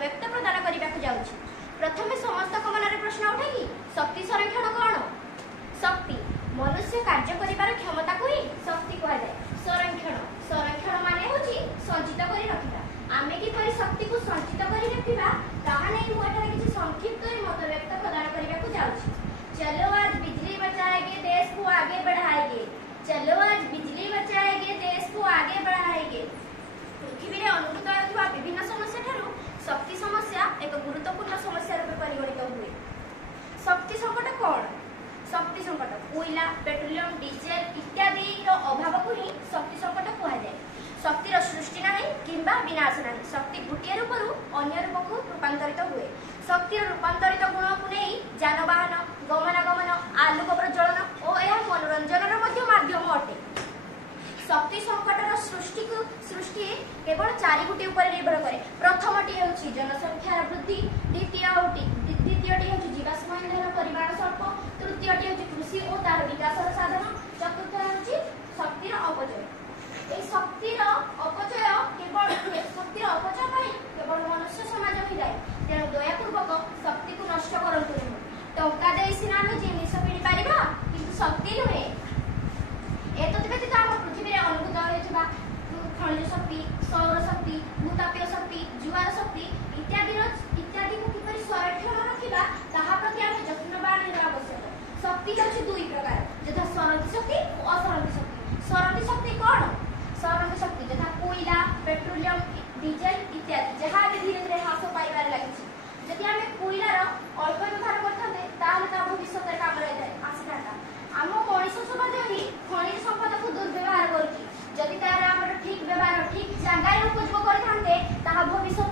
व्यक्त प्रदान करने को जाऊँगी। प्रथम समस्त मन प्रश्न उठे कि शक्ति संरक्षण कौन? शक्ति मनुष्य कार्य करिबार क्षमता को ही शक्ति कहा जाए। संरक्षण संरक्षण माने होची संचित करी रखिबा। आमे किपरि शक्ति को संचित करी रखिबा ताहा नै मु एठारे किछि संक्षिप्त मत व्यक्त प्रदान करने को जाऊँगी। चलो आज बिजली बचाएंगे देश को आगे बढ़ाएंगे। चलो आज बिजली बचाएंगे देश को आगे बढ़ाएंगे। पृथ्वी में अनुभूत होता विभिन्न समस्या ठारू शक्ति समस्या एक गुरुत्वपूर्ण समस्या रूप परिगणित हुए। शक्ति संकट कौन? शक्ति संकट कोयला पेट्रोलियम डीजेल इत्यादि अभाव को ही शक्ति संकट कहुए। शक्तिर सृष्टि ना किंबा विनाश ना, शक्ति गोटे रूपरू अन्य रूप को रूपांतरित हुए। शक्तिर रूपांतरित गुण को नहीं जानवाहन गमनागमन आलोक प्रज्वलन और यह मनोरंजन माध्यम अटे। शक्ति संकटर सृष्टि केवल चारि गोटी उपर निर्भर करे। प्रथमटी हेउछि जनसंख्या वृद्धि, द्वितीयटी हेउछि जीवाश्म ईंधन परिमाण स्वल्प, तृतीयटी हेउछि कृषि और तार विकास साधन, चतुर्थ हेउछि शक्तिर अपचय। এই শক্তির অপচয় কেবল মনুষ্য সমাজ হয়ে যায়। তেমন দয়াপূর্বক শক্তিকে নষ্ট করন্তু না। টঙ্কা দেই সিনা আমি জিনিস কিনি পারিবা কিন্তু শক্তি নুহে। এতদ ব্যতীত ଆମ ପୃଥିବୀରେ ଅନୁଭୂତ ହେଉଥିବା ଖଣିଜ ଶକ୍ତି, ସୌର ଶକ୍ତି, ଭୂତାପୀୟ ଶକ୍ତି, ଜୁଆର ଶକ୍ତି ଇତ୍ୟାଦିକୁ କିପରି ସଂରକ୍ଷଣ ରଖିବା ତାହା ପ୍ରତି ଆମେ ଯତ୍ନବାନ ହେବା ଆବଶ୍ୟକ। ଶକ୍ତି ହେଉଛି ଦୁଇ ପ୍ରକାର, ଯଥା ସରନ୍ତି ଶକ୍ତି ଓ ଅସରନ୍ତି ଶକ୍ତି। ସରନ୍ତି ଶକ୍ତି କ'ଣ? सरंती शक्ति जथा कोयला पेट्रोलियम डीजेल इत्यादि जहाँ भी धीरे धीरे ह्रास पाइबार लगी। जदि आम कोयलार अल्प व्यवहार करते भविष्य काम आसी था। आम मनीष समाज ही खनिज संपद को दुर्व्यवहार करी तार ठीक व्यवहार ठीक जगार उपयोग करते भविष्य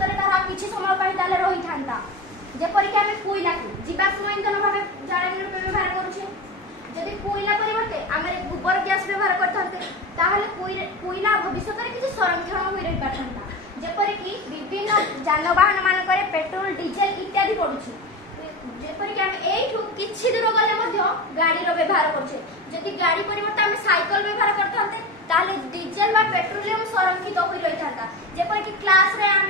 किसी समय रही था। जेपरिक आम कोयला को जीवाश्म ईंधन भाव जाणी रूप व्यवहार करुचे। जदि कोयला परिवर्ते आम गोबर गैस व्यवहार करते कोयला भविष्य में किसी संरक्षण हो रही पारता। जेपरिक विभिन्न जानवाहन मानक पेट्रोल डीजेल इत्यादि पड़ुछि। जेपरिक आम एठू किछि दूर गले गाड़ी व्यवहार करुचे। जदि गाड़ी परिवर्ते आम साइकिल व्यवहार करते ताले डीजेल बा पेट्रोलियम संरक्षित हो रही था। जेपरिक क्लास रे आम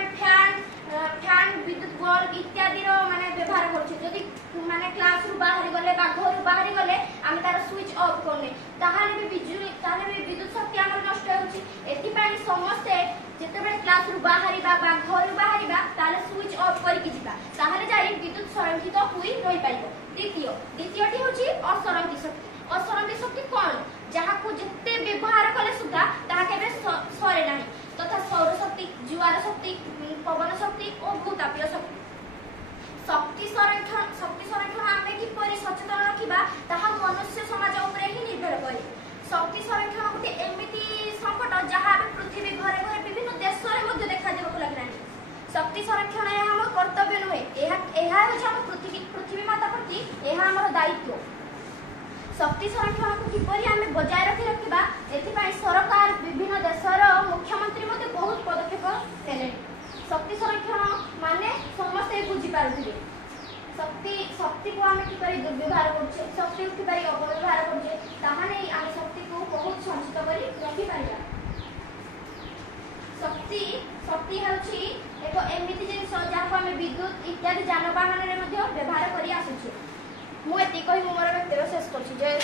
फैन विद्युत बल्ब इत्यादि माने व्यवहार करुचे। जदि माने क्लास रु बाहर गले बा घर रु बाहर गले आम तार स्विच ऑफ करने ताहाले भी बिजुली ताहाले भी विद्युत शक्ति आम नष्ट होउची। एथि पई समस्ते जेतेबे क्लास रु बाहरिबा बा घर रु बाहरिबा ताले स्विच ऑफ करिकि जिबा ताहाले जाई विद्युत संरक्षित होई रही पाइबो। द्वितीयटी होची असरंती शक्ति। असरंती शक्ति कोन? जहा को जते व्यवहार कले सुद्धा ताहा केबे सरे नाही, तथा सौर शक्ति जुआर शक्ति पवन शक्ति और भूतापीय शक्ति। शक्ति संरक्षण आमे किपरि सचेतन रखिबा ताहा मनुष्य समाज उपरे ही निर्भर करे। शक्ति संरक्षण गोटे एमिति संकट जहाँ पृथ्वी घरे घरे विभिन्न देश में देखा लगे। शक्ति संरक्षण आम कर्तव्य नुहे, पृथ्वी माता प्रति यह आम दायित्व। शक्ति संरक्षण को किपरि आमे बजाय रखिबा एथिपाई सरकार विभिन्न देशर मुख्यमंत्री बहुत पदक्षेप नेले। शक्ति संरक्षण माने समस्ते बुझी पारुथिबे। शक्ति को आमे किपरि दुर्व्यवहार करछे, शक्ति को किपरि अपव्यवहार करछे ताहा नै आमे शक्ति को बहुत संचित करी रखि पारिबा। शक्ति हेउछि एक एमिति जिनिस जाको आमे विद्युत इत्यादि जानवाहन रे व्यवहार करी आसुछे। मु एति कहि मोर व्यक्तिगत शेष करछि। जय